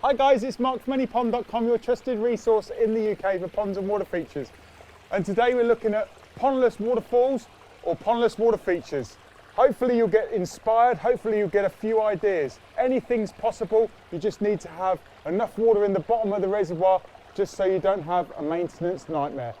Hi guys, it's Mark from anypond.com, your trusted resource in the UK for ponds and water features. And today we're looking at pondless waterfalls or pondless water features. Hopefully you'll get inspired, hopefully you'll get a few ideas. Anything's possible, you just need to have enough water in the bottom of the reservoir just so you don't have a maintenance nightmare.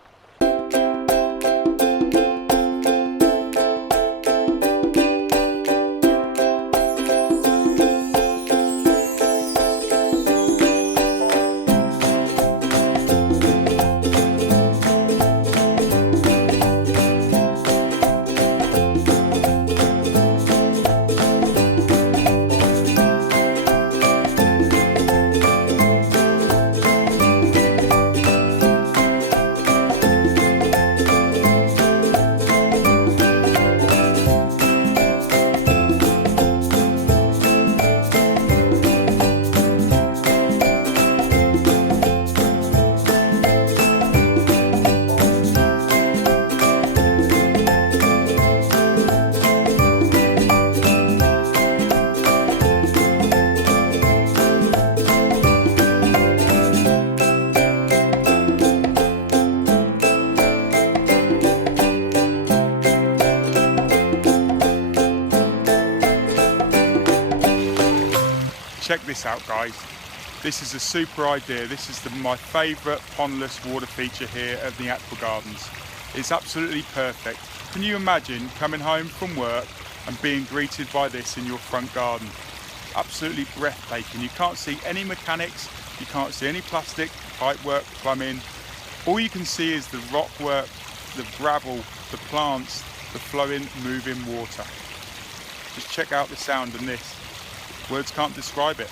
Check this out guys, this is a super idea. This is my favourite pondless water feature here at the Aqua Gardens. It's absolutely perfect. Can you imagine coming home from work and being greeted by this in your front garden? Absolutely breathtaking. You can't see any mechanics, you can't see any plastic, pipe work, plumbing. All you can see is the rock work, the gravel, the plants, the flowing, moving water. Just check out the sound in this. Words can't describe it.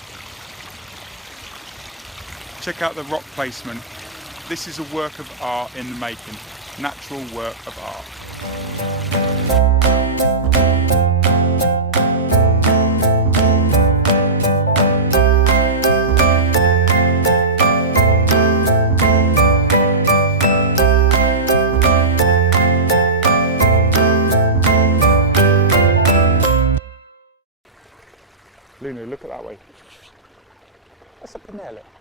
Check out the rock placement. This is a work of art in the making. Natural work of art. Luna, look at that way. That's up in there, look.